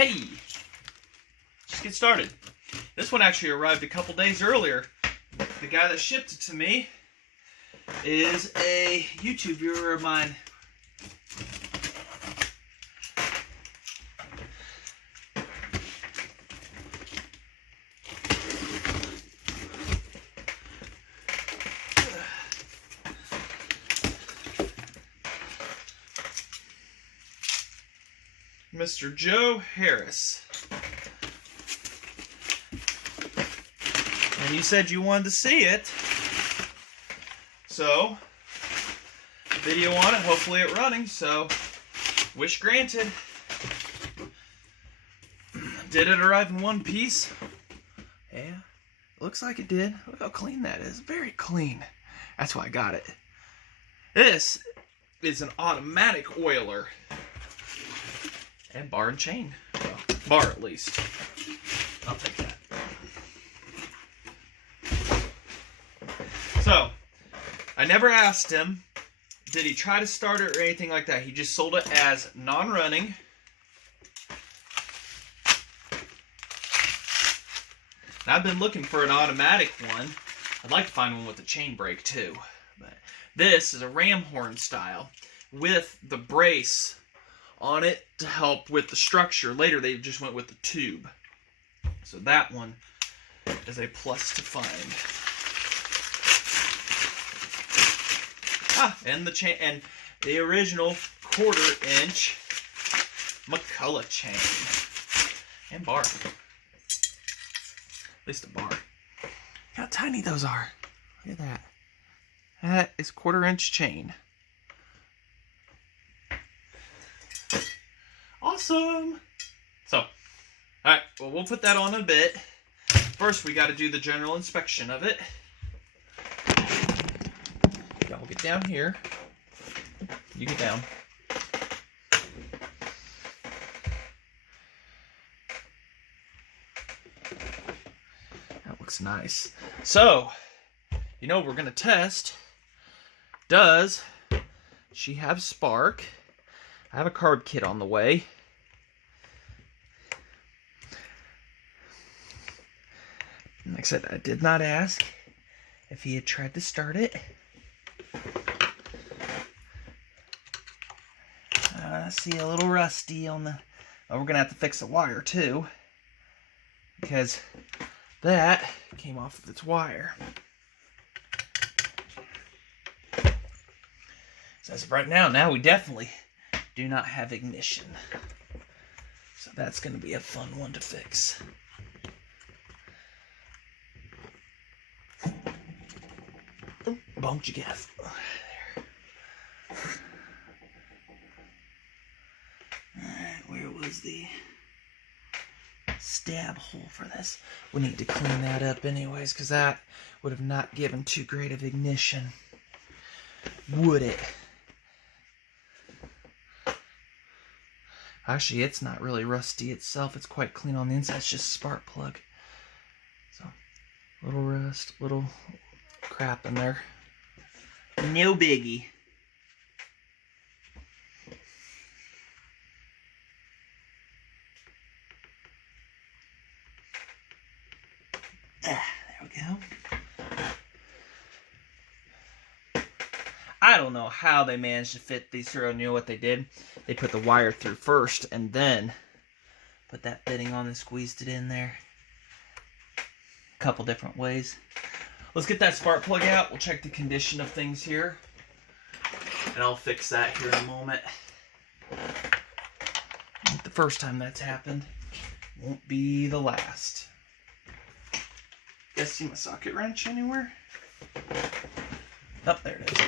Hey! Let's get started. This one actually arrived a couple days earlier. The guy that shipped it to me is a YouTube viewer of mine. Mr. Joe Harris. And you said you wanted to see it. So, video on it, hopefully it running, so wish granted. Did it arrive in one piece? Yeah, looks like it did. Look how clean that is. Very clean. That's why I got it. This is an automatic oiler. And bar and chain. Well, bar at least. I'll take that. So, I never asked him, did he try to start it or anything like that. He just sold it as non-running. I've been looking for an automatic one. I'd like to find one with a chain brake too. But this is a ram horn style with the brace on it to help with the structure. Later they just went with the tube. So that one is a plus to find. And the chain and the original 1/4 inch McCulloch chain. And bar. At least a bar. Look how tiny those are. Look at that. That is 1/4 inch chain. Awesome! So, alright, well, we'll put that on in a bit. First, we got to do the general inspection of it. Y'all get down here. You get down. That looks nice. So, you know, we're going to test. Does she have spark? I have a carb kit on the way. And like I said, I did not ask if he had tried to start it. I see a little rusty on the... Oh, we're going to have to fix the wire too, because that came off of its wire. So as of right now we definitely do not have ignition. So that's going to be a fun one to fix. Oh, bumped your gas. There. Alright, where was the stab hole for this? We need to clean that up anyways, because that would have not given too great of ignition. Would it? Actually, it's not really rusty itself. It's quite clean on the inside. It's just a spark plug. So, little rust, little crap in there. No biggie. There we go. I don't know how they managed to fit these through. I knew what they did. They put the wire through first and then put that fitting on and squeezed it in there. A couple different ways. Let's get that spark plug out. We'll check the condition of things here. And I'll fix that here in a moment. Not the first time that's happened. Won't be the last. Guys, see my socket wrench anywhere? Oh, there it is.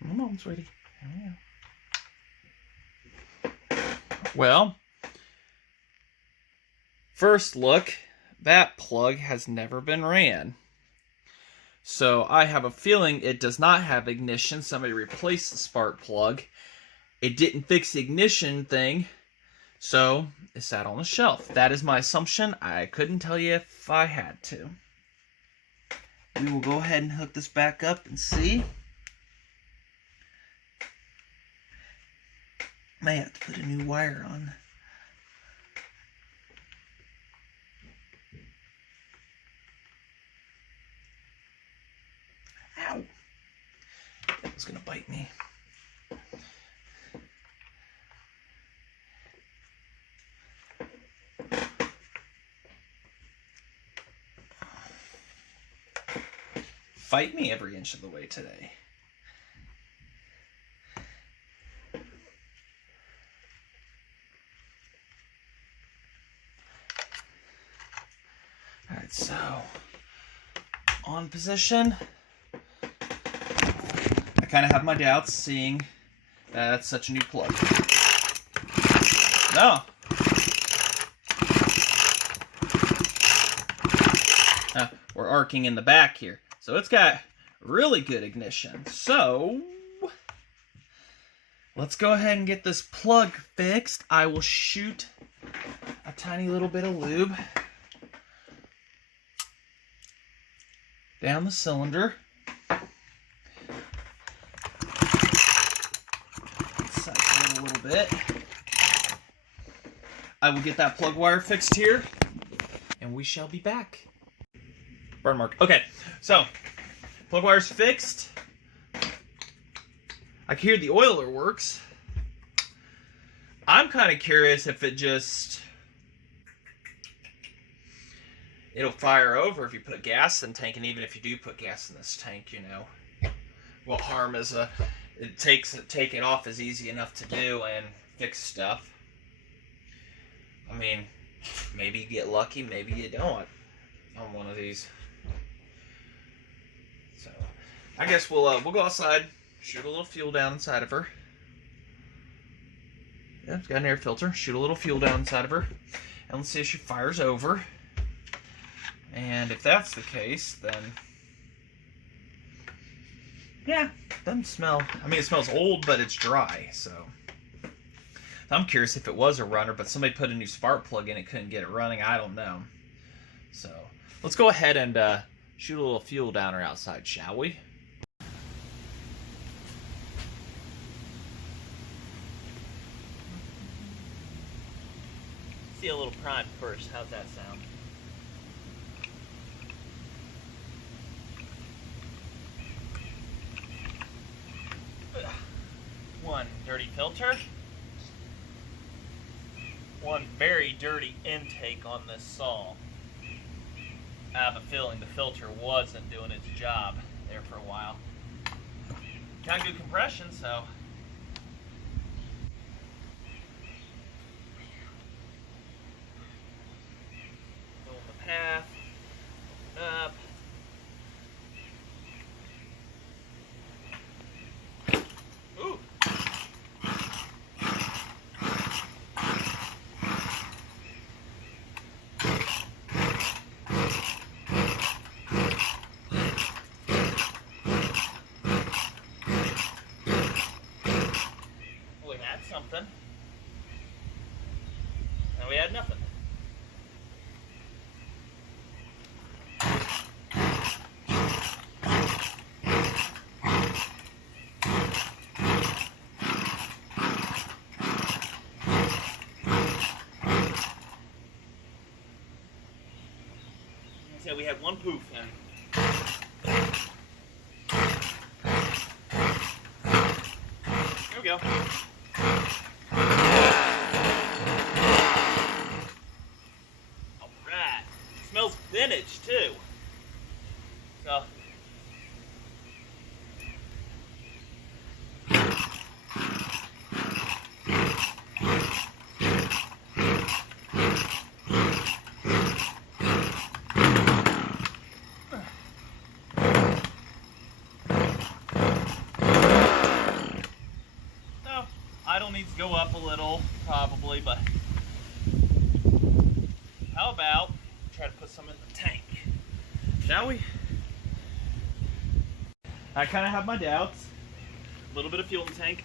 Come on, sweetie. Here we go. Well, first look, that plug has never been ran. So I have a feeling it does not have ignition. Somebody replaced the spark plug it didn't fix the ignition thing, so it sat on the shelf. That is my assumption. I couldn't tell you if I had to. We will go ahead and hook this back up and see. May have to put a new wire on. Ow! That was gonna bite me. Fight me every inch of the way today. Alright, so on position. I kind of have my doubts seeing that's such a new plug. No. We're arcing in the back here. So it's got really good ignition. So let's go ahead and get this plug fixed. I will shoot a tiny little bit of lube down the cylinder. Cycle it a little bit. I will get that plug wire fixed here, and we shall be back. Burn mark. Okay, so plug wire's fixed. I can hear the oiler works. I'm kind of curious if it'll fire over if you put gas in the tank, and even if you do put gas in this tank, you know, what harm is take it off is easy enough to do and fix stuff. I mean, maybe you get lucky, maybe you don't on one of these. So I guess we'll go outside, shoot a little fuel down inside of her. Yeah, it's got an air filter. Shoot a little fuel down inside of her, and let's see if she fires over. And if that's the case, then yeah, doesn't smell. I mean, it smells old, but it's dry. So I'm curious if it was a runner, but somebody put a new spark plug in, it couldn't get it running. I don't know. So let's go ahead and shoot a little fuel down her outside, shall we? See a little prime first. How's that sound? One dirty filter. One very dirty intake on this saw. I have a feeling the filter wasn't doing its job there for a while. Got good compression, so go on the path, open up. Ooh. Something. And we had nothing. So we had one poof in. There we go. Alright. Smells vintage too. So idle needs to go up a little, probably, but how about try to put some in the tank, shall we? I kind of have my doubts. A little bit of fuel in the tank.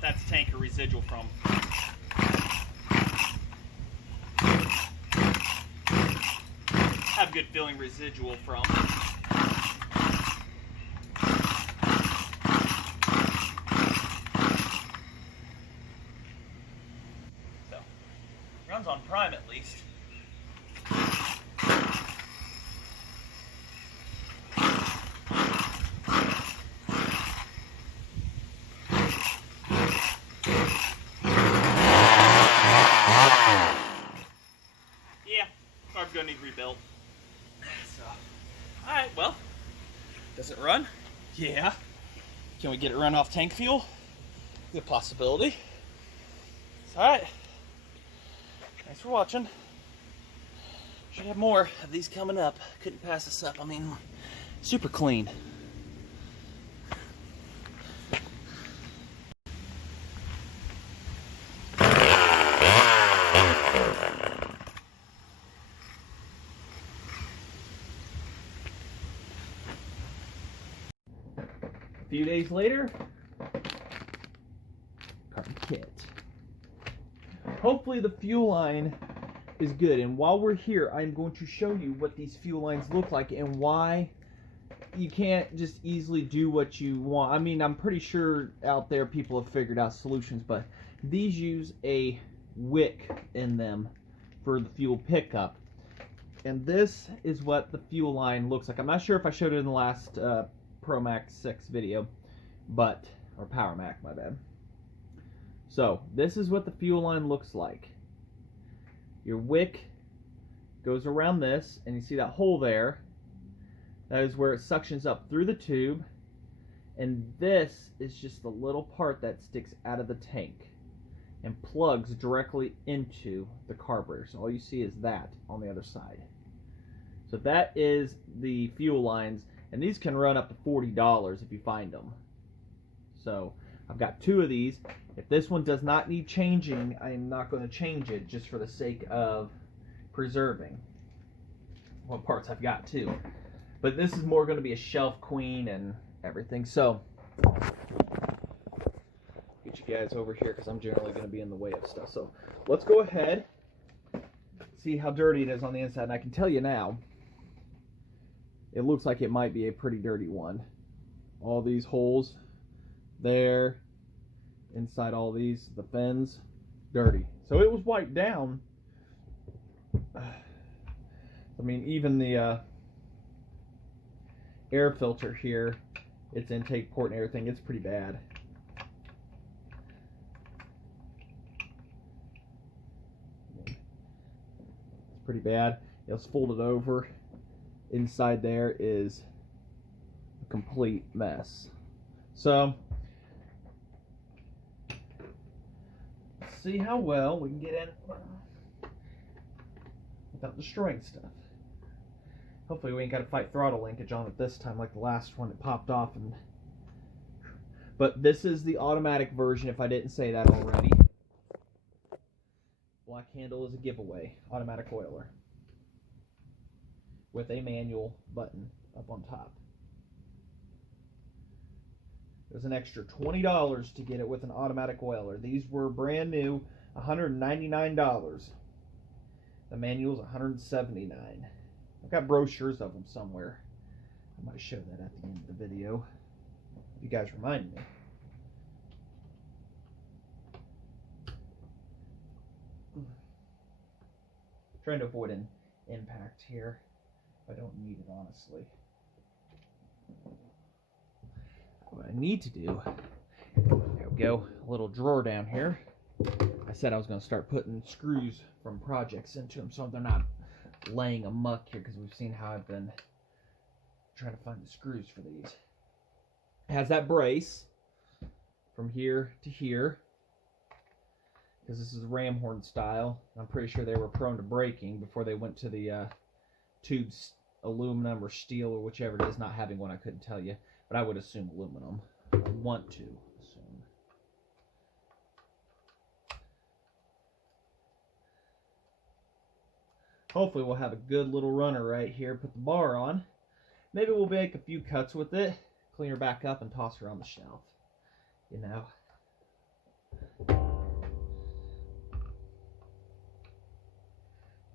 if that's tank or residual from. Have good feeling residual from. So, runs on prime at least. Yeah, carb's gonna need rebuilt. So, alright, well, does it run? Yeah. Can we get it run off tank fuel? Good possibility. Alright. Thanks for watching. Should have more of these coming up. Couldn't pass this up. I mean, super clean. A few days later, carton kit. Hopefully the fuel line is good, and while we're here I'm going to show you what these fuel lines look like and why you can't just easily do what you want. I mean, I'm pretty sure out there people have figured out solutions, but these use a wick in them for the fuel pickup, and this is what the fuel line looks like. I'm not sure if I showed it in the last Pro Mac 6 video, but, or Power Mac, my bad. So, this is what the fuel line looks like. Your wick goes around this, and you see that hole there? That is where it suctions up through the tube, and this is just the little part that sticks out of the tank and plugs directly into the carburetor. So all you see is that on the other side. So that is the fuel lines, and these can run up to $40 if you find them. So I've got two of these. If this one does not need changing, I am not going to change it just for the sake of preserving what parts I've got too. But this is more going to be a shelf queen and everything. So get you guys over here because I'm generally going to be in the way of stuff. So let's go ahead, see how dirty it is on the inside. And I can tell you now, it looks like it might be a pretty dirty one. All these holes there, inside all these, the fins, dirty. So it was wiped down. I mean, even the air filter here, its intake port and everything, it's pretty bad. It's pretty bad. It's folded over. Inside there is a complete mess. So let's see how well we can get in without destroying stuff. Hopefully we ain't got to fight throttle linkage on it this time like the last one. It popped off. But this is the automatic version, if I didn't say that already. Black handle is a giveaway. Automatic oiler with a manual button up on top. There's an extra $20 to get it with an automatic oiler. These were brand new, $199. The manual's $179. I've got brochures of them somewhere. I might show that at the end of the video, if you guys remind me. Trying to avoid an impact here. I don't need it, honestly. What I need to do, there we go, a little drawer down here. I said I was going to start putting screws from projects into them so they're not laying amuck here, because we've seen how I've been trying to find the screws for these. It has that brace from here to here, because this is ram horn style. I'm pretty sure they were prone to breaking before they went to the tubes, aluminum or steel or whichever it is. Not having one, I couldn't tell you, but I would assume aluminum. I want to assume. Hopefully we'll have a good little runner right here. Put the bar on. Maybe we'll make a few cuts with it, clean her back up, and toss her on the shelf. You know.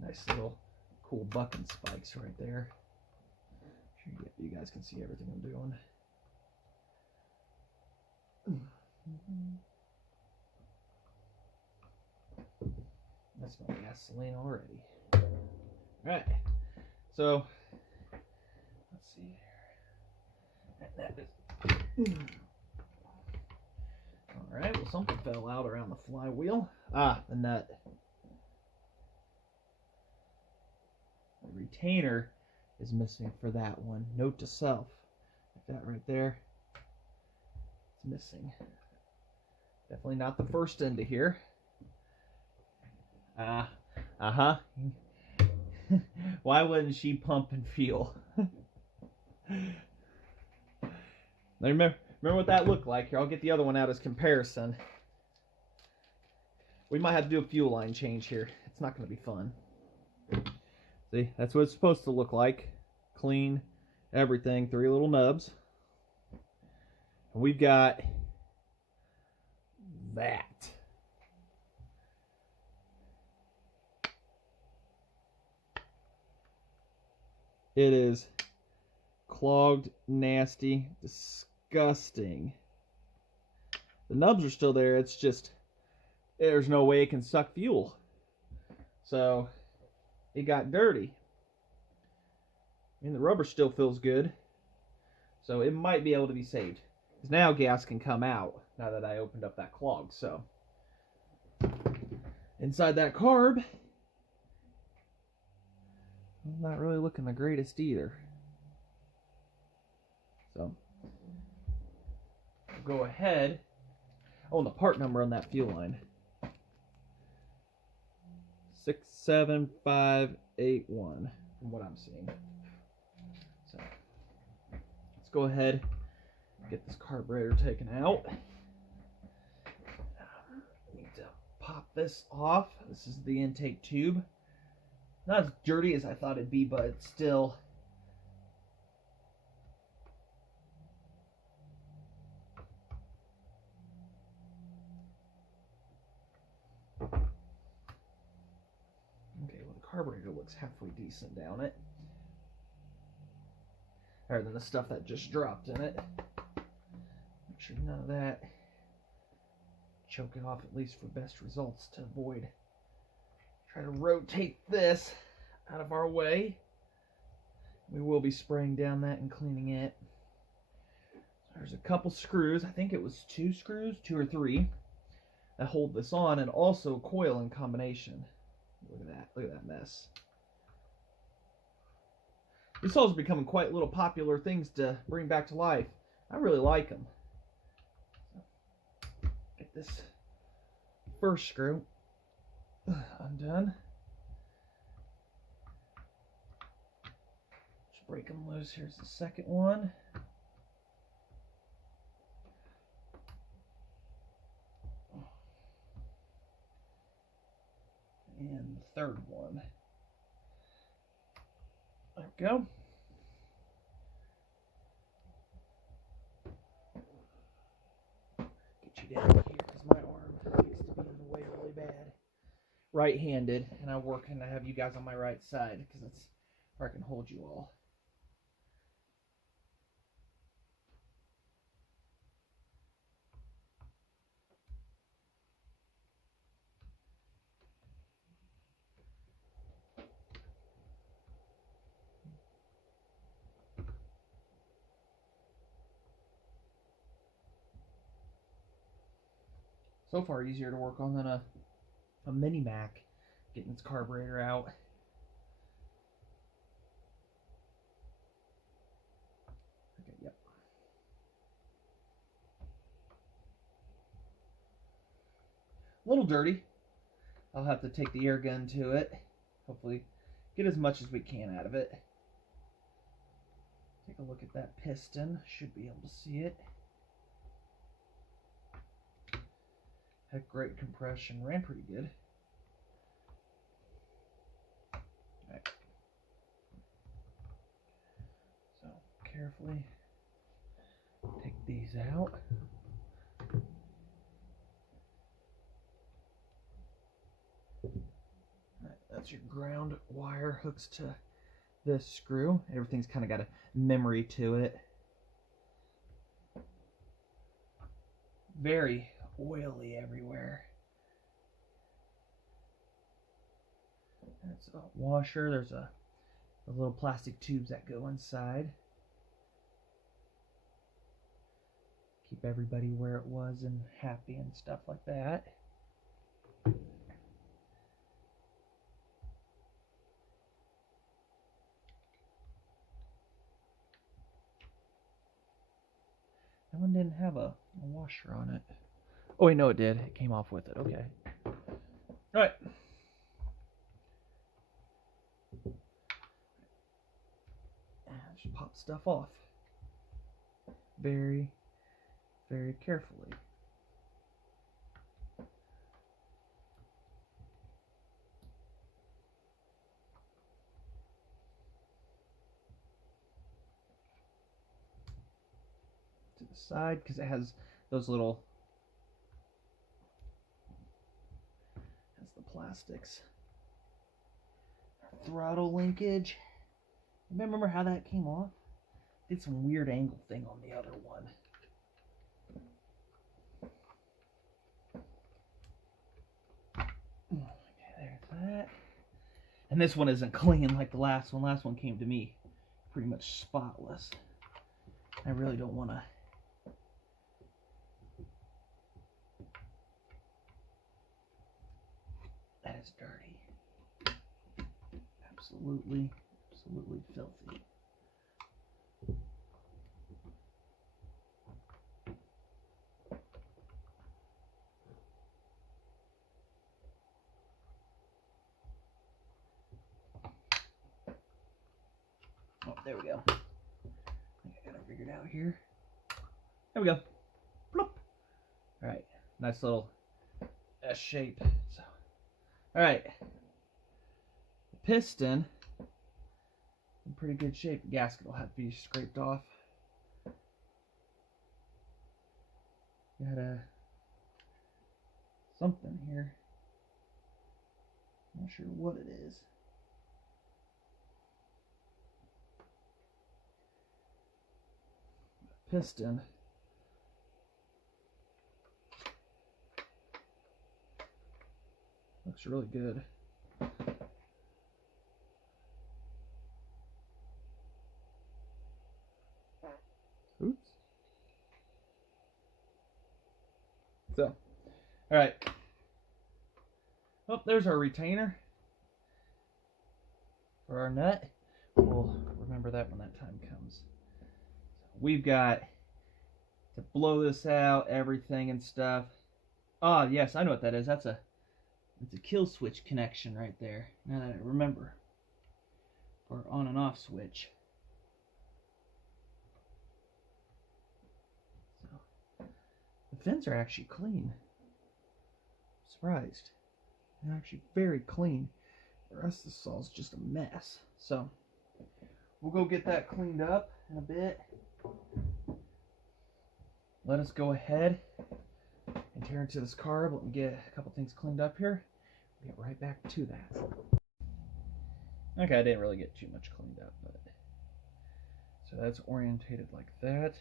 Nice little cool bucking spikes right there. Sure you guys can see everything I'm doing. I smell gasoline already. Alright, so let's see here. Alright, well, something fell out around the flywheel. Ah, the nut. The retainer is missing for that one. Note to self. Like that right there. It's missing. Definitely not the first end of here. Uh-huh. Why wouldn't she pump and feel? Now remember what that looked like. Here, I'll get the other one out as comparison. We might have to do a fuel line change here. It's not going to be fun. See, that's what it's supposed to look like. Clean, everything, 3 little nubs. And we've got that. It is clogged, nasty, disgusting. The nubs are still there. It's just, there's no way it can suck fuel. So, it got dirty. And the rubber still feels good. So, it might be able to be saved. Because now gas can come out, now that I opened up that clog. So, inside that carb, not really looking the greatest either. So, I'll go ahead. Oh, and the part number on that fuel line. 67581 from what I'm seeing. So, let's go ahead and get this carburetor taken out. Need to pop this off. This is the intake tube. Not as dirty as I thought it'd be, but it's still okay. Well, the carburetor looks halfway decent down it. Better than the stuff that just dropped in it. Make sure none of that. Choke it off at least for best results to avoid. Try to rotate this out of our way. We will be spraying down that and cleaning it. There's a couple screws. I think it was 2 screws, 2 or 3, that hold this on, and also coil in combination. Look at that. Look at that mess. These saws are becoming quite little popular things to bring back to life. I really like them. Get this first screw undone. Just break them loose. Here's the second one. And the third one. There we go. Get you down here because my arm likes to be in the way really bad. Right-handed, and I work and I have you guys on my right side because that's where I can hold you all. So far easier to work on than a mini Mac, getting its carburetor out. Okay, yep. A little dirty. I'll have to take the air gun to it. Hopefully get as much as we can out of it. Take a look at that piston. Should be able to see it. Had great compression, ran pretty good. Right. So carefully take these out. That's your ground wire, hooks to this screw. Everything's kind of got a memory to it. Very oily everywhere. That's a washer. There's the little plastic tubes that go inside. Keep everybody where it was and happy and stuff like that. That one didn't have a washer on it. Oh, wait, no, it did. It came off with it. Okay. All right. Just pop stuff off. Very, very carefully. To the side, because it has those little, has the plastics. Throttle linkage. Remember how that came off? Did some weird angle thing on the other one. Okay, there's that. And this one isn't clean like the last one. Last one came to me pretty much spotless. I really don't want to. That is dirty. Absolutely, absolutely filthy. Oh, there we go. I think I got it figured out here. There we go. Bloop. All right, nice little S shape. So, all right, the piston in pretty good shape. The gasket will have to be scraped off. Got a something here. Not sure what it is. Piston. Looks really good. Oops. So, all right. Oh, there's our retainer for our nut. We'll remember that when that time comes. We've got to blow this out, everything and stuff. Ah, yes, I know what that is. It's a kill switch connection right there. Now that I remember. Or on and off switch. So, the fins are actually clean. Surprised. They're actually very clean. The rest of the saw's just a mess. So, we'll go get that cleaned up in a bit. Let us go ahead and tear into this carb. Let me get a couple things cleaned up here. We'll get right back to that. Okay, I didn't really get too much cleaned up, but so that's orientated like that.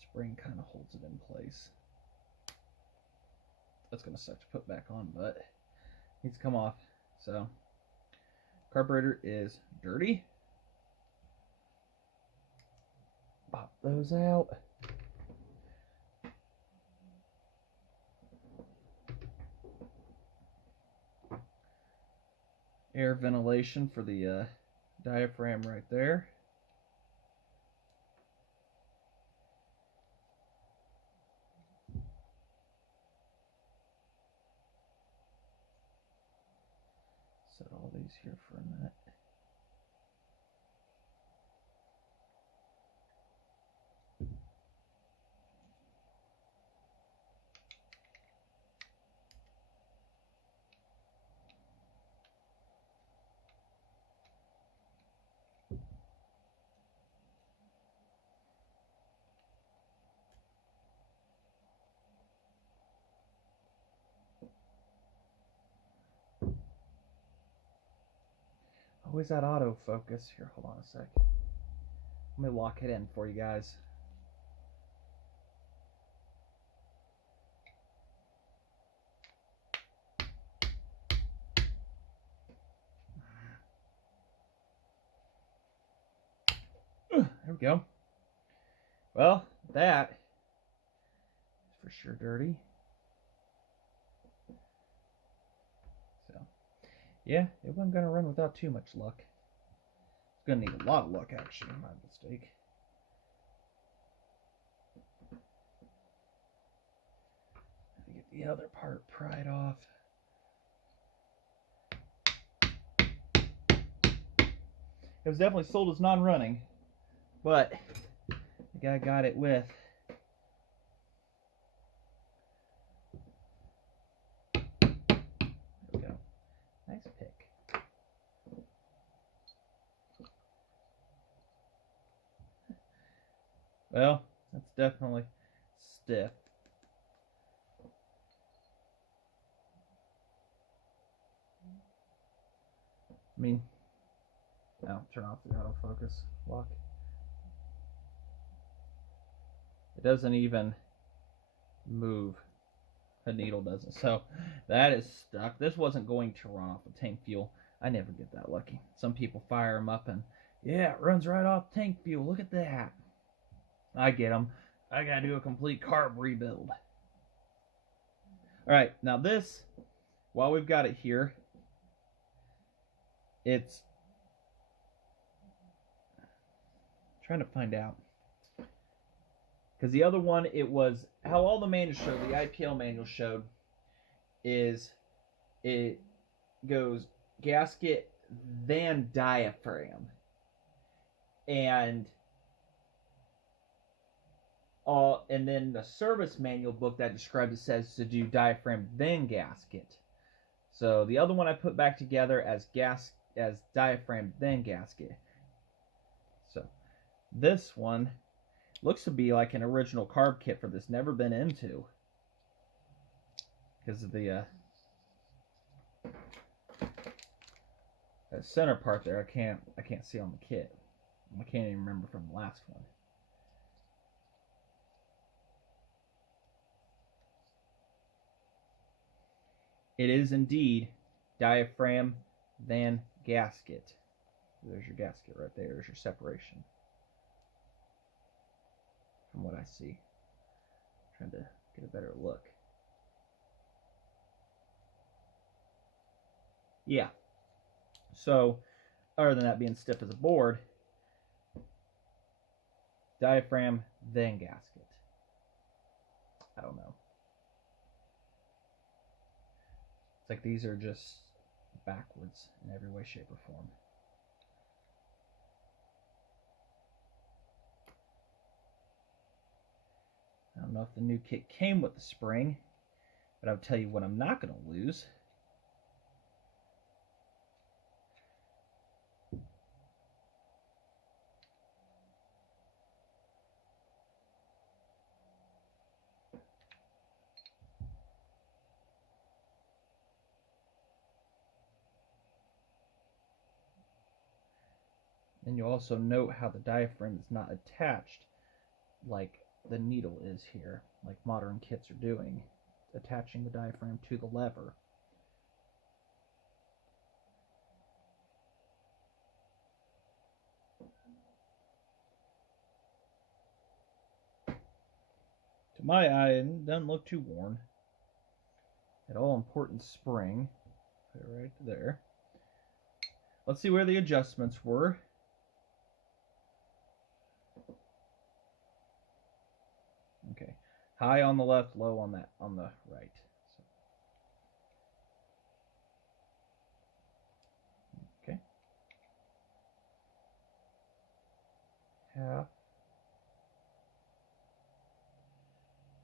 Spring kind of holds it in place. That's gonna suck to put back on, but it needs to come off. So, carburetor is dirty. Pop those out. Air ventilation for the diaphragm right there. Set all these here for a minute. Always that autofocus. Here, hold on a sec. Let me lock it in for you guys. There we go. Well, that is for sure dirty. So, yeah, it wasn't going to run without too much luck. It's going to need a lot of luck, actually. My mistake. Get the other part pried off. It was definitely sold as non-running, but the guy got it with there we go. Nice pick. Well, that's definitely stiff. I mean, now turn off the autofocus lock. It doesn't even move. The needle doesn't. So that is stuck. This wasn't going to run off of tank fuel. I never get that lucky. Some people fire them up and, yeah, it runs right off tank fuel. Look at that. I get them. I got to do a complete carb rebuild. All right, now this, while we've got it here, it's trying to find out. Because the other one, it was how all the manuals showed, the IPL manual showed, is it goes gasket, then diaphragm. And then the service manual book that describes it says to do diaphragm, then gasket. So the other one I put back together as diaphragm, then gasket. So this one looks to be like an original carb kit for this. Never been into. Because of the center part there, I can't see on the kit. I can't even remember from the last one. It is indeed diaphragm, then gasket. There's your gasket right there. There's your separation. From what I see. Trying to get a better look. Yeah. So, other than that being stiff as a board, diaphragm, then gasket. I don't know. It's like these are just backwards in every way, shape, or form. I don't know if the new kit came with the spring, but I'll tell you what I'm not going to lose. And you'll also note how the diaphragm is not attached like the needle is here, like modern kits are doing, attaching the diaphragm to the lever. To my eye, it doesn't look too worn. That all-important spring. Put it right there. Let's see where the adjustments were. Okay. High on the left, low on the right. Okay. Half.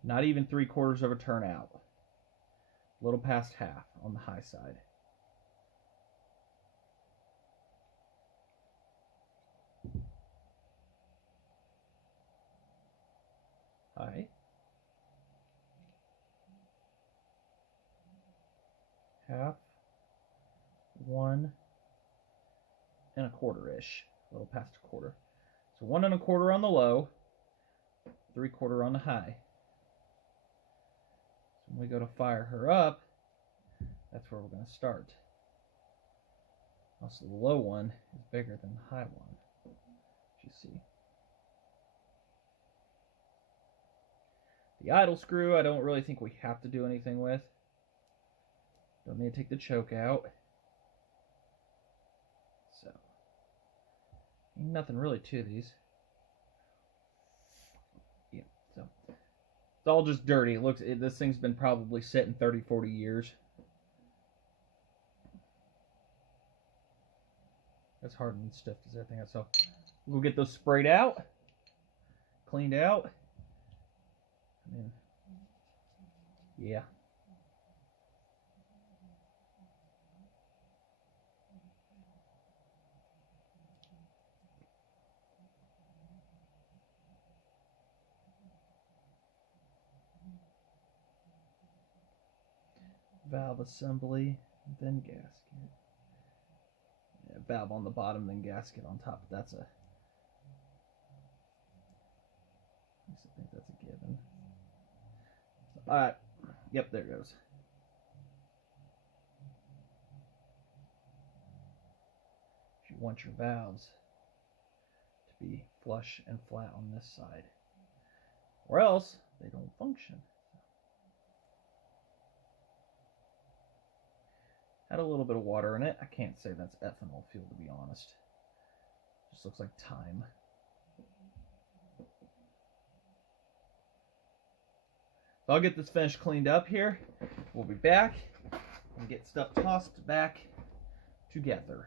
Not even 3/4 of a turn out. A little past half on the high side. High. Half. 1. 1.25-ish, a little past a quarter. So 1.25 on the low, 3/4 on the high. So when we go to fire her up, that's where we're going to start. Also, the low one is bigger than the high one, as you see. The idle screw, I don't really think we have to do anything with. Don't need to take the choke out. So, ain't nothing really to these. Yeah, so it's all just dirty. It looks, this thing's been probably sitting 30, 40 years. That's hard and stiff as everything else. So we'll get those sprayed out, cleaned out. And yeah. Valve assembly, then gasket. Yeah, valve on the bottom, then gasket on top. That's a, I think that's a given. Alright, yep, there it goes. You want your valves to be flush and flat on this side, or else they don't function. Had a little bit of water in it. I can't say that's ethanol fuel, to be honest. Just looks like thyme. So I'll get this finished cleaned up here. We'll be back and get stuff tossed back together.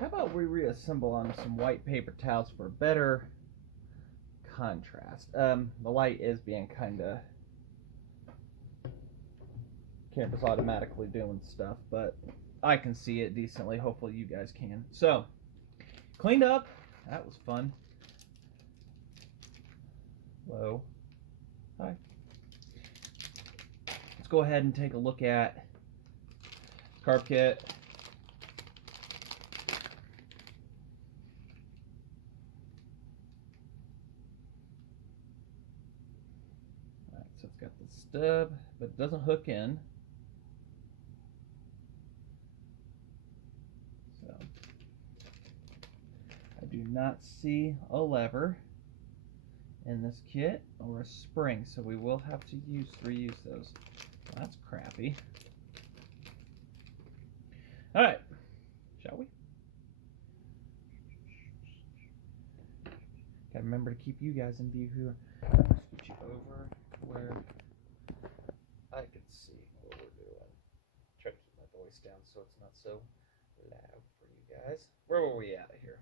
How about we reassemble on some white paper towels for better contrast? The light is being kind of, camera's automatically doing stuff, but I can see it decently. Hopefully you guys can. So, cleaned up. That was fun. Low. Hi. Let's go ahead and take a look at carb kit. Alright, so it's got the stub, but it doesn't hook in. So I do not see a lever in this kit or a spring, so we will have to reuse those. Well, that's crappy. Alright, shall we? Gotta remember to keep you guys in view here. Scoot you over where I can see what we're doing. Try to keep my voice down so it's not so loud for you guys. Where were we at here?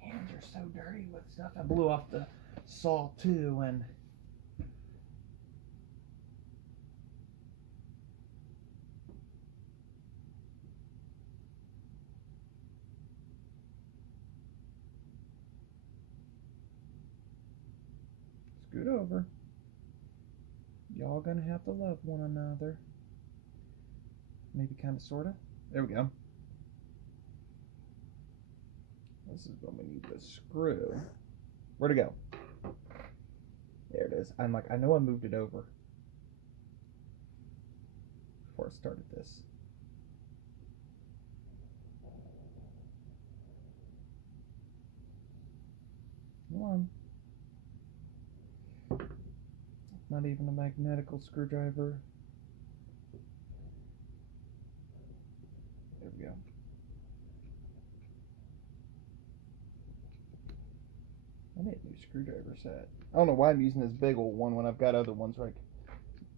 Hands are so dirty with stuff. I blew off the saw too, and scoot over. Y'all gonna have to love one another. Maybe kind of, sort of. There we go. This is when we need the screw. Where'd it go? There it is. I'm like, I know I moved it over before I started this. Come on. Not even a magnetical screwdriver. There we go. I need a new screwdriver set. I don't know why I'm using this big old one when I've got other ones right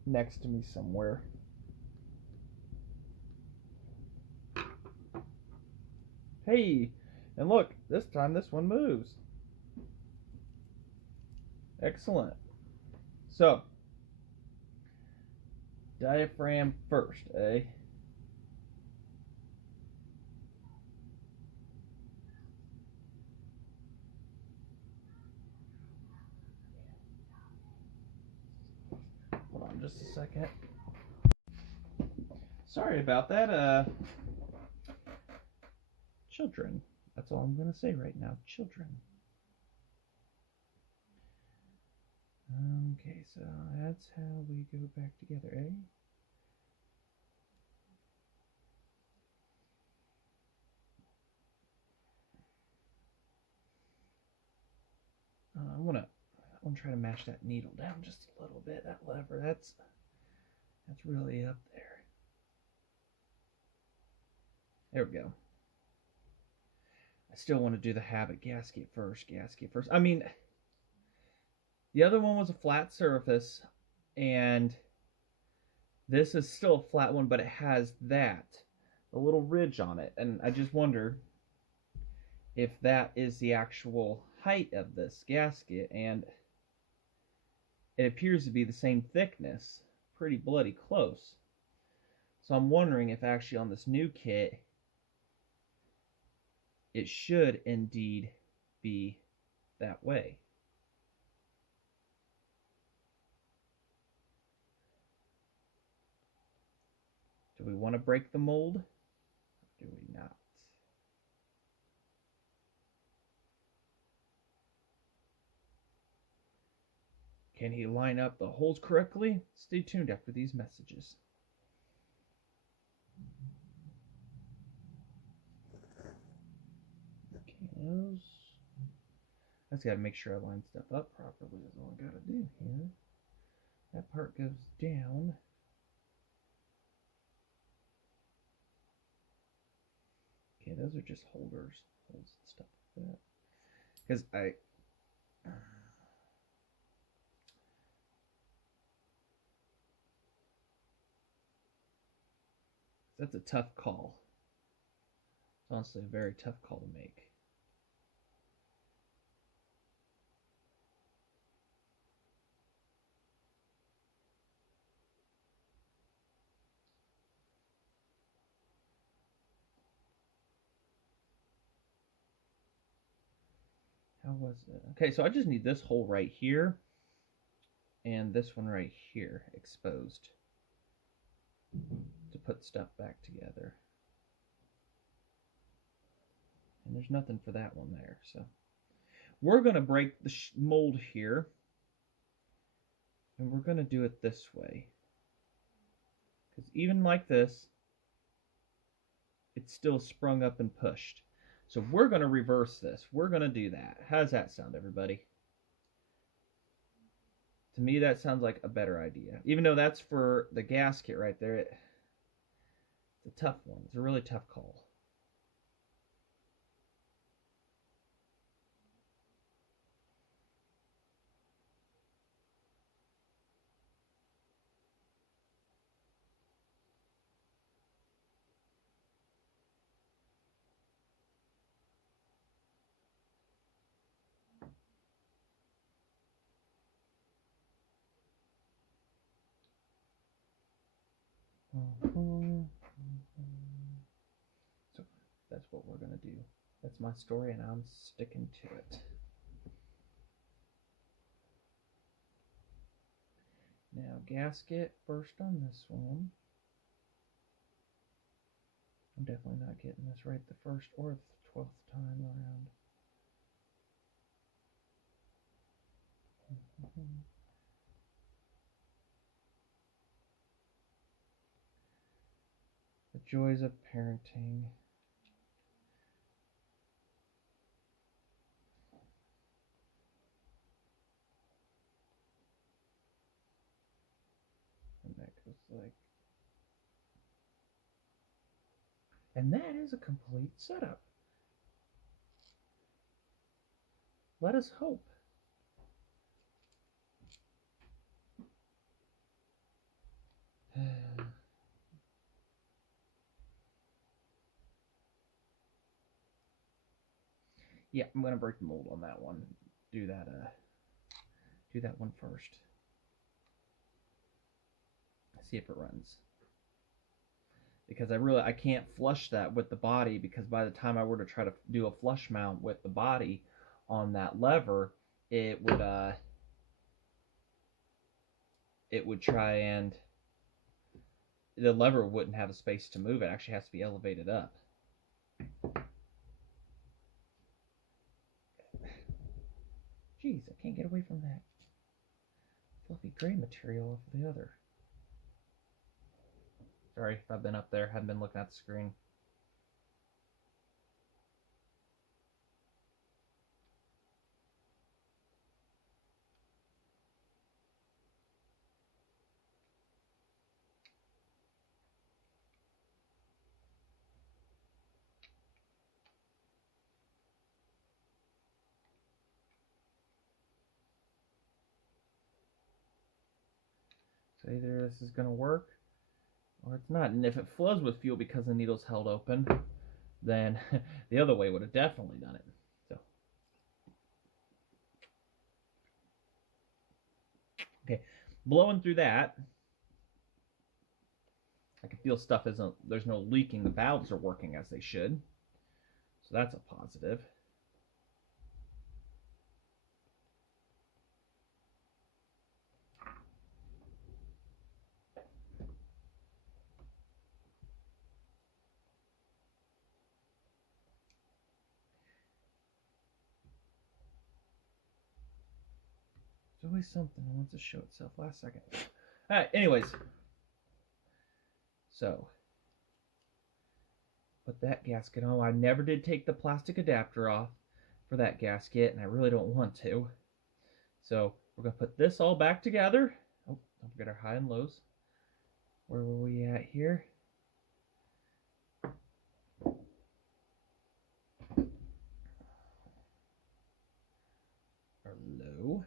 next to me somewhere. Hey, and look, this time this one moves. Excellent. So, Diaphragm first, eh? Hold on just a second. Sorry about that. Children. That's all I'm going to say right now. Children. Okay, so that's how we go back together, eh? I want to try to mash that needle down just a little bit. That lever, that's really up there. There we go. I still want to do the habit gasket first. I mean, the other one was a flat surface, and this is still a flat one, but it has a little ridge on it. And I just wonder if that is the actual height of this gasket, and it appears to be the same thickness, pretty bloody close. So I'm wondering if actually on this new kit, it should indeed be that way. Do we want to break the mold? Or do we not? Can he line up the holes correctly? Stay tuned after these messages. Okay, I just got to make sure I line stuff up properly. That's all I got to do here. That part goes down. Okay, those are just holds and stuff like that. Because that's a tough call. It's honestly a very tough call to make. How was it? Okay, so I just need this hole right here and this one right here exposed to put stuff back together. And there's nothing for that one there. So we're going to break the mold here, and we're going to do it this way. Because even like this, it's still sprung up and pushed. So we're going to reverse this. We're going to do that. How does that sound, everybody? To me, that sounds like a better idea. Even though that's for the gasket right there, it's a tough one. It's a really tough call. So that's what we're going to do. That's my story, and I'm sticking to it. Now, gasket first on this one. I'm definitely not getting this right the first or the 12th time around. The joys of parenting. And that goes like... And that is a complete setup. Let us hope. Yeah, I'm gonna break the mold on that one. Do that one first. See if it runs. Because I can't flush that with the body, because by the time I were to try to do a flush mount with the body on that lever, it would try and the lever wouldn't have a space to move. It actually has to be elevated up. Jeez, I can't get away from that fluffy gray material off the other. Sorry if I've been up there, haven't been looking at the screen. So either this is going to work or it's not. And if it flows with fuel because the needle's held open, then the other way would have definitely done it. So, okay, blowing through that, I can feel stuff isn't, there's no leaking. The valves are working as they should. So that's a positive. There's always something that wants to show itself last second. Alright, anyways. So, put that gasket on. I never did take the plastic adapter off for that gasket, and I really don't want to. So, we're going to put this all back together. Oh, don't forget our high and lows. Where were we at here? Our low.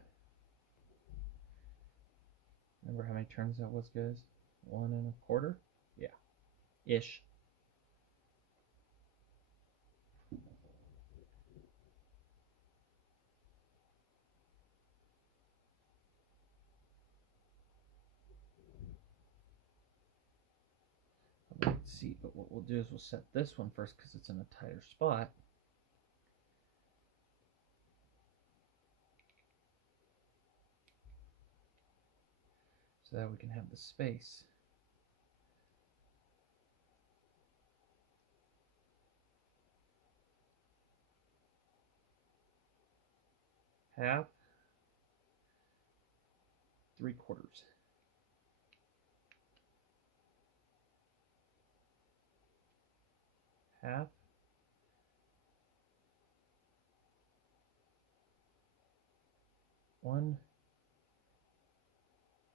Remember how many turns that was, guys? 1 1/4? Yeah. Ish. Let's see, but what we'll do is we'll set this one first because it's in a tighter spot. So that we can have the space. Half, 3/4. Half, 1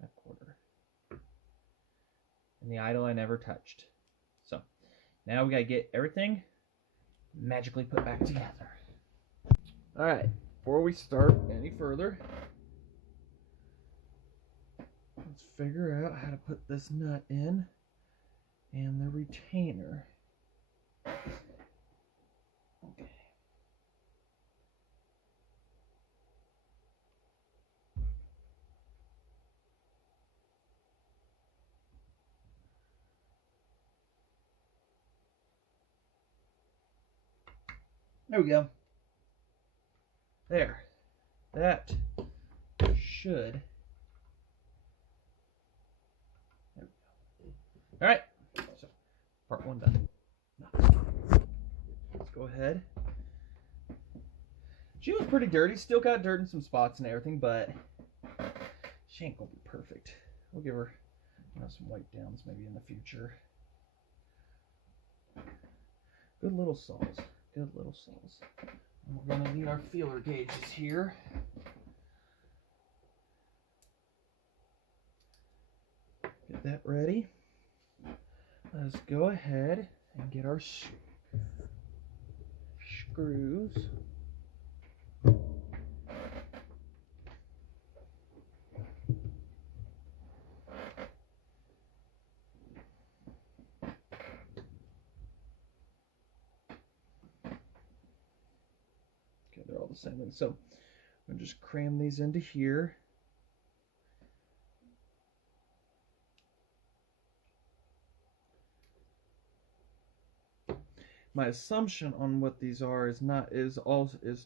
1/4. And the idle I never touched. So now we gotta get everything magically put back together. Alright, before we start any further, let's figure out how to put this nut in and the retainer. Okay. There we go. There. That should. There we go. Alright. So, part 1 done. Let's go ahead. She was pretty dirty. Still got dirt in some spots and everything, but she ain't gonna be perfect. We'll give her some wipe downs maybe in the future. Good little saws. Good little saws. And we're gonna need our feeler gauges here. Get that ready. Let's go ahead and get our screws. They're all the same thing. So I'm going to just cram these into here. my assumption on what these are is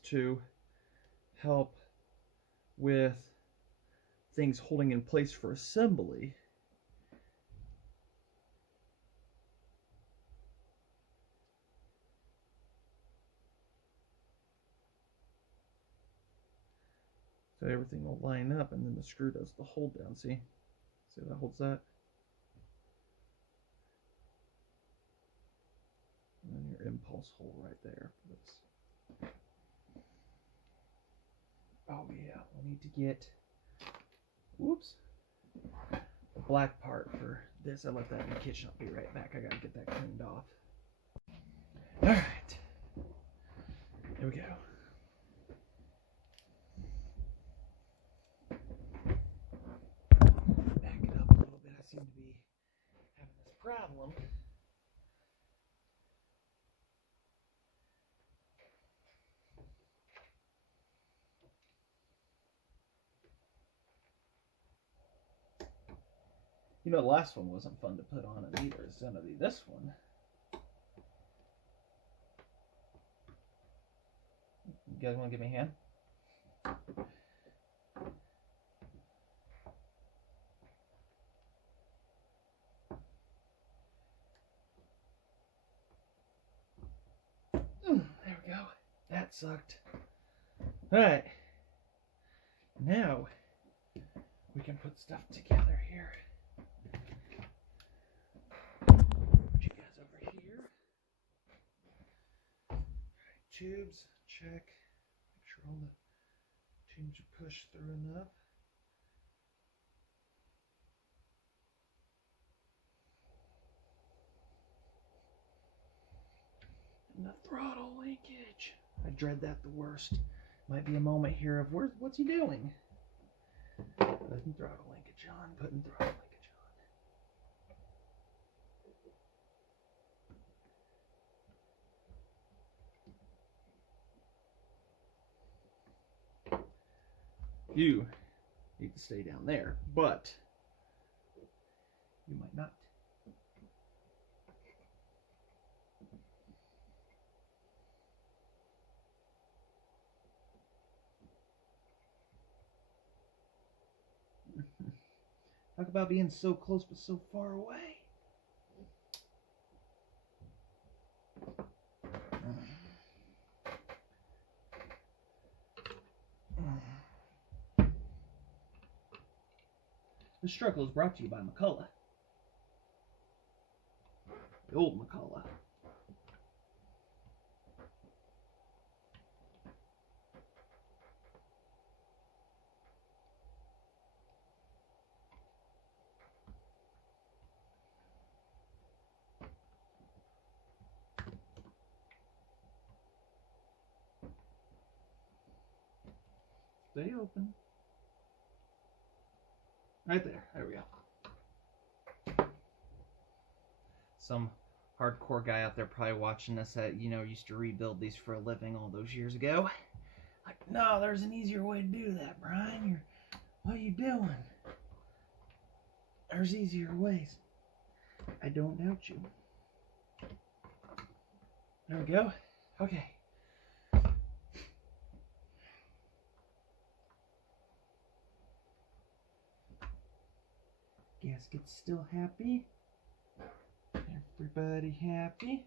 to help with things holding in place for assembly. So everything will line up, and then the screw does the hold down. See that holds that? And then your impulse hole right there. Oh yeah, we'll need to get, whoops, the black part for this. I left that in the kitchen. I'll be right back. I gotta get that cleaned off. All right, here we go. Back it up a little bit. I seem to be having this problem. You know, the last one wasn't fun to put on it either. It's gonna be this one. You guys want to give me a hand? There we go. That sucked. Alright. Now we can put stuff together here. Put you guys over here. Alright, tubes, check. Make sure all the tubes are pushed through enough. And the throttle linkage. I dread that the worst. Might be a moment here of what's he doing? Putting throttle linkage on, putting throttle linkage on. You need to stay down there, but you might not. Talk about being so close but so far away. This struggle is brought to you by McCulloch. The old McCulloch. Stay open. Right there. There we go. Some hardcore guy out there probably watching us that, used to rebuild these for a living all those years ago. Like, no, there's an easier way to do that, Brian. What are you doing? There's easier ways. I don't doubt you. There we go. Okay. Gasket's still happy. Everybody happy.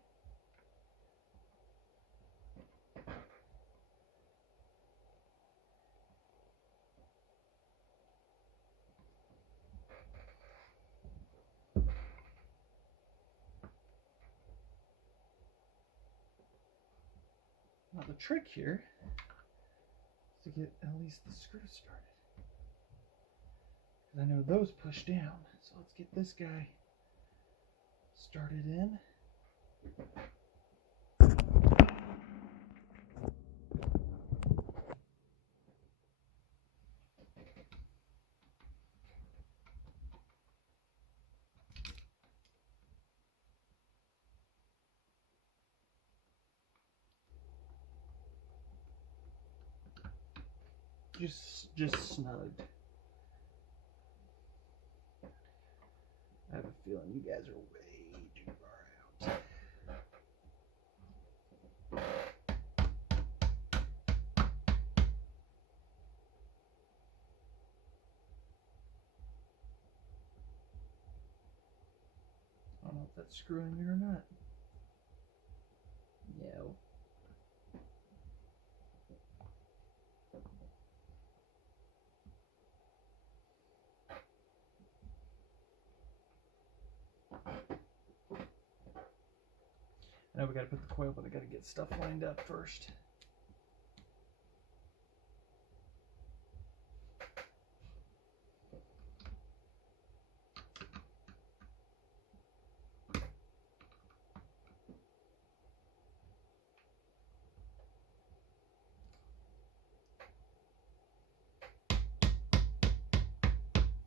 Now the trick here is to get at least the screw started. I know those push down, so let's get this guy started in. Just snugged. I have a feeling you guys are way too far out. if that's screwing it or not. No. I know we gotta put the coil, but I gotta get stuff lined up first.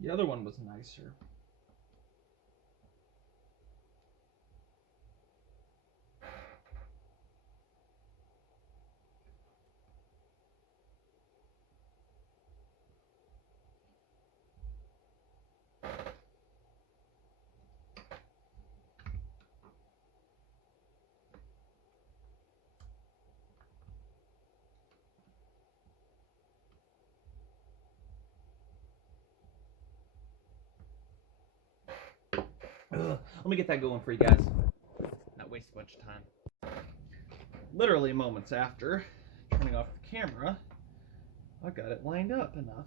The other one was nicer. Let me get that going for you guys. Not waste a bunch of time. Literally moments after turning off the camera, I got it lined up enough.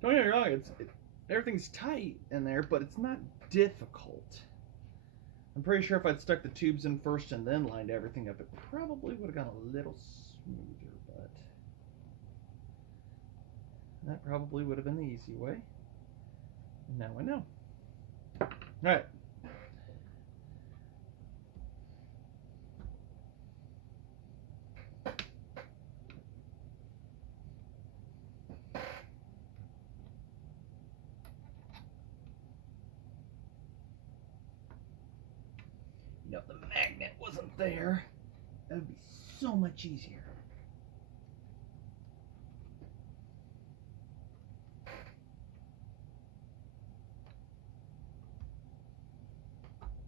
Don't get me wrong, everything's tight in there, but it's not difficult. I'm pretty sure if I'd stuck the tubes in first and then lined everything up, it probably would have gone a little smoother, but that probably would have been the easy way. And now I know. Alright. You know, if the magnet wasn't there, that would be so much easier.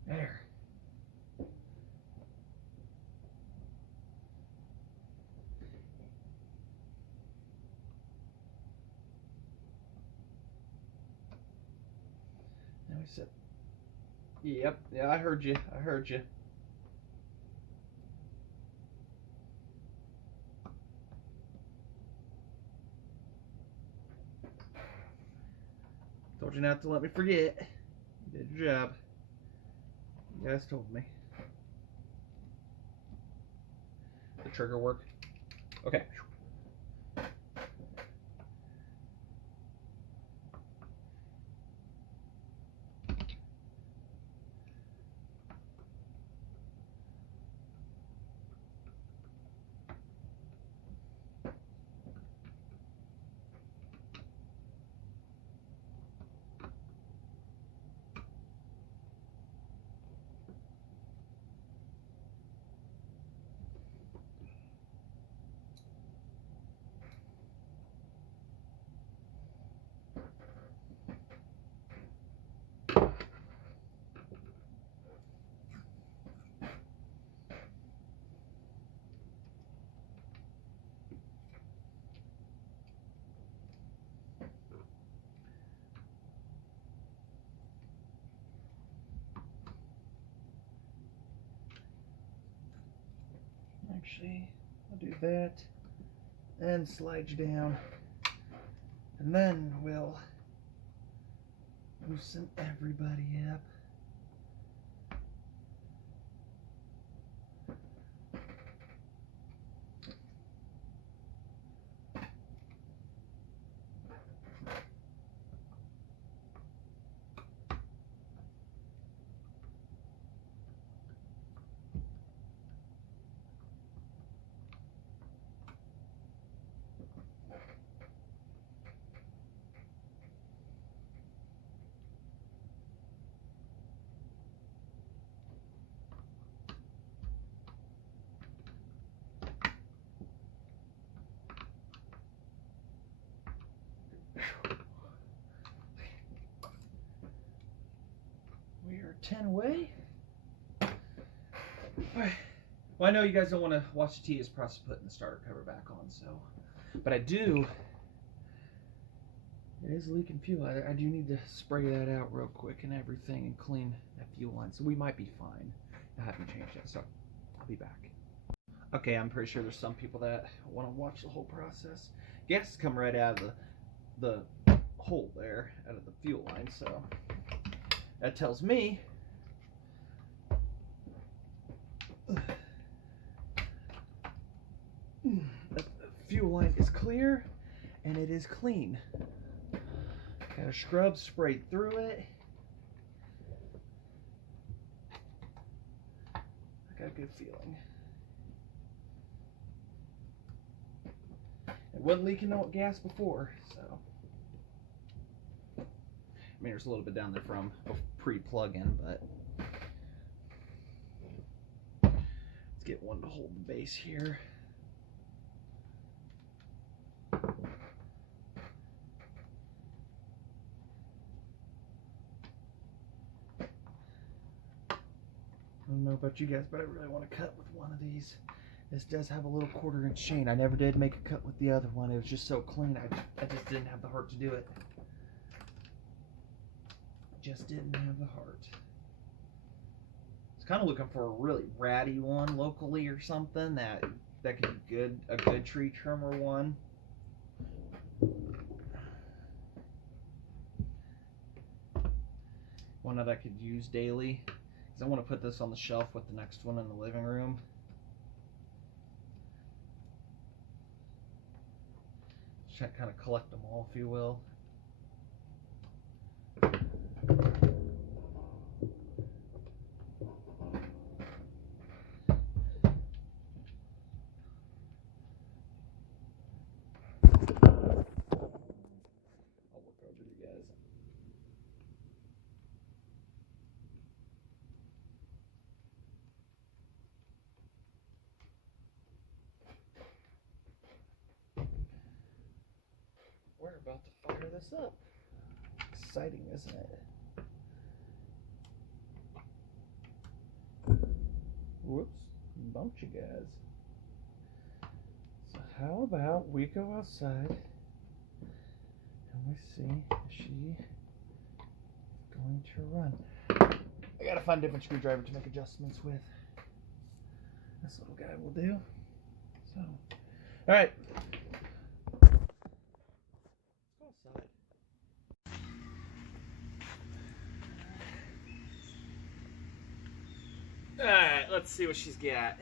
There. Now we said, yep, yeah, I heard you. I heard you. Told you not to let me forget. You did your job. You guys told me. The trigger work. Okay. Actually, I'll do that, then slide you down, and then we'll loosen everybody up. We are 10 away. Alright. Well, I know you guys don't want to watch the tedious process of putting the starter cover back on, so. But I do. It is leaking fuel. I do need to spray that out real quick and everything and clean that fuel line, so we might be fine. I haven't changed that, so I'll be back. Okay, I'm pretty sure there's some people that want to watch the whole process. Gas come right out of the hole there, out of the fuel line, so that tells me that the fuel line is clear and it is clean. Got a scrub sprayed through it. I got a good feeling. It wasn't leaking no gas before, so. I mean, there's a little bit down there from a pre-plug-in, but let's get one to hold the base here. I don't know about you guys, but I really want to cut with one of these. This does have a little 1/4 inch chain. I never did make a cut with the other one. It was just so clean. I just didn't have the heart to do it. Just didn't have the heart. I was kind of looking for a really ratty one locally or something that could be good, a good tree trimmer one. One that I could use daily. Because I want to put this on the shelf with the next one in the living room. Just kind of collect them all, if you will. I'll look over you guys. We're about to fire this up. Exciting, isn't it? Whoops, bumped you guys. So how about we go outside and we see if she is going to run. I gotta find a different screwdriver to make adjustments with. This little guy will do. So, alright. Alright, let's see what she's got.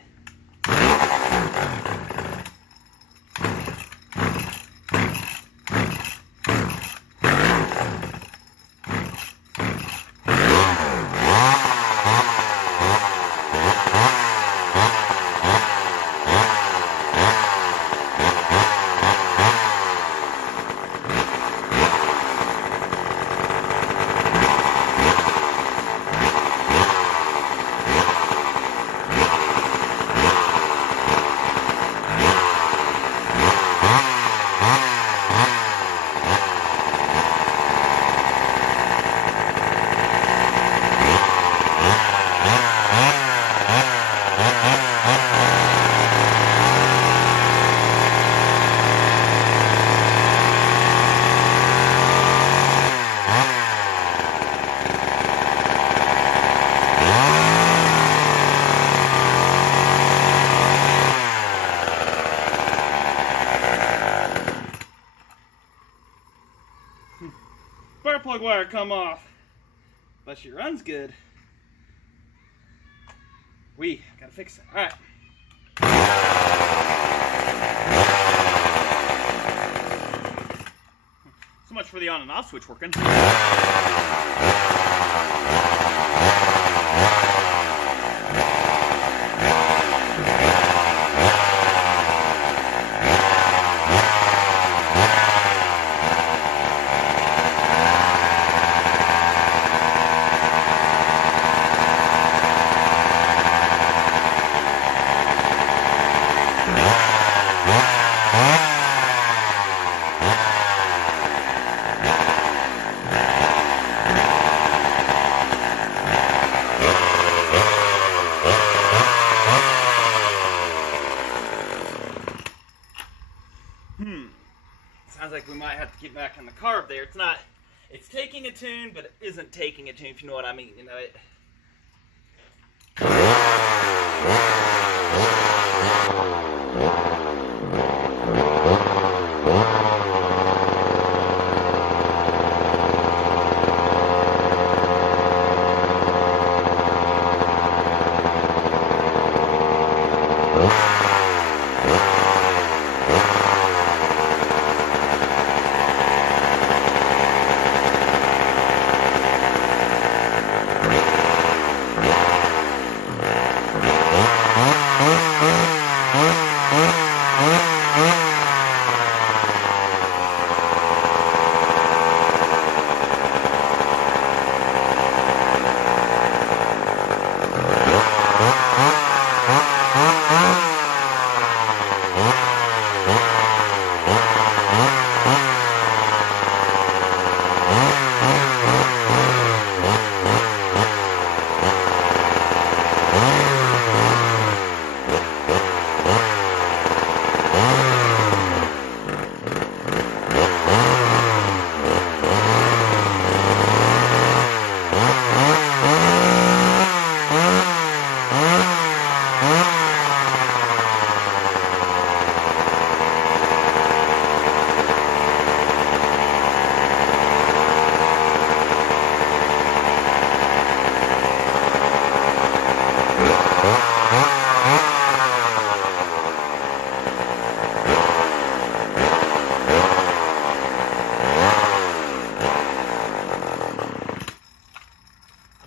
Spark plug wire come off, but she runs good. We gotta fix it. All right. So much for the on and off switch working. sounds like we might have to get back in the carb there. It's not, it's taking a tune, but it isn't taking a tune, if you know what I mean. You know, it.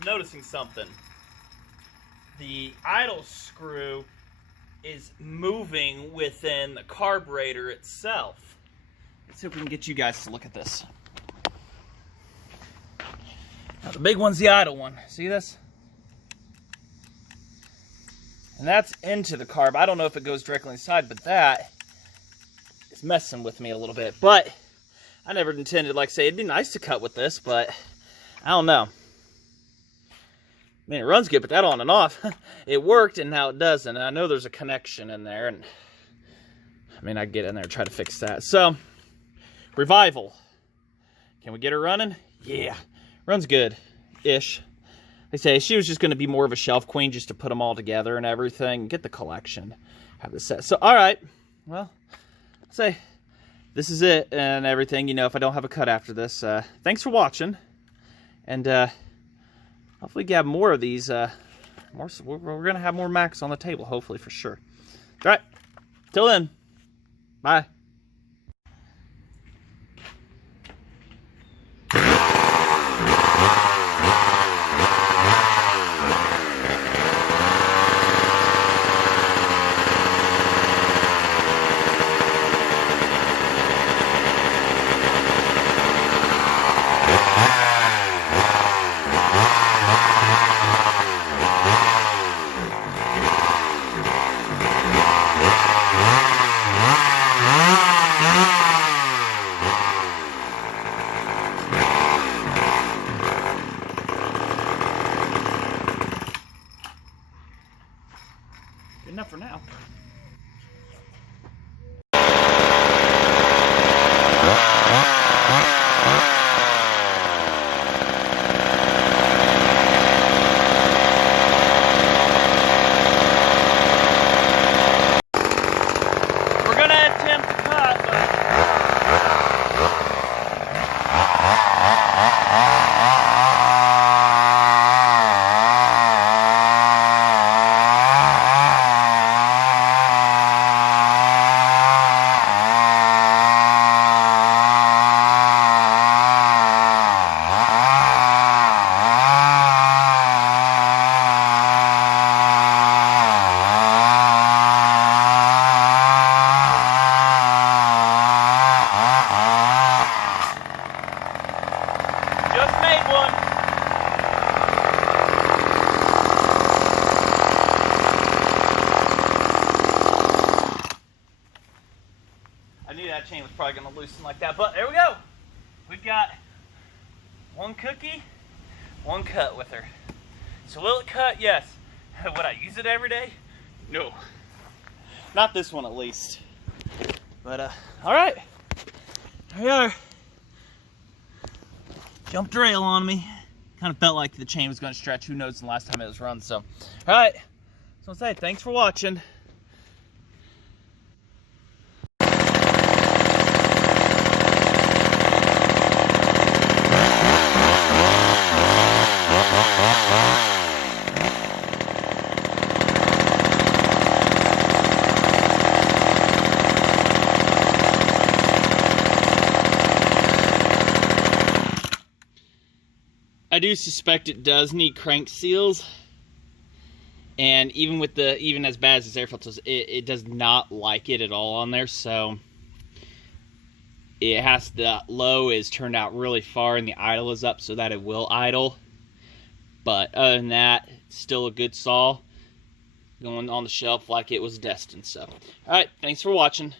Noticing something. The idle screw is moving within the carburetor itself. Let's see if we can get you guys to look at this. Now the big one's the idle one. See this? And that's into the carb. I don't know if it goes directly inside, but that is messing with me a little bit. But I never intended, like I say, it'd be nice to cut with this, but I don't know. I mean, it runs good, but that on and off, it worked, and now it doesn't. And I know there's a connection in there, and I mean, I get in there and try to fix that. So, revival. Can we get her running? Yeah, runs good-ish. They say she was just going to be more of a shelf queen, just to put them all together and everything, get the collection, have this set. So, all right, well, I'll say this is it and everything. You know, if I don't have a cut after this, thanks for watching, and hopefully we have more of these. We're going to have more Macs on the table, hopefully, for sure. All right. Till then. Bye. Good enough for now. We're gonna attempt to cut, just made one. I knew that chain was probably going to loosen like that, but there we go. We've got one cookie, one cut with her. So will it cut? Yes. Would I use it every day? No. Not this one, at least. But, all right. There we are. Jumped rail on me. Kind of felt like the chain was going to stretch. Who knows the last time it was run. So, all right. So I'll say thanks for watching. I do suspect it does need crank seals, and even as bad as this air filter is, it does not like it at all on there. So the low is turned out really far and the idle is up so that it will idle. But other than that, it's still a good saw going on the shelf like it was destined. So, all right, thanks for watching.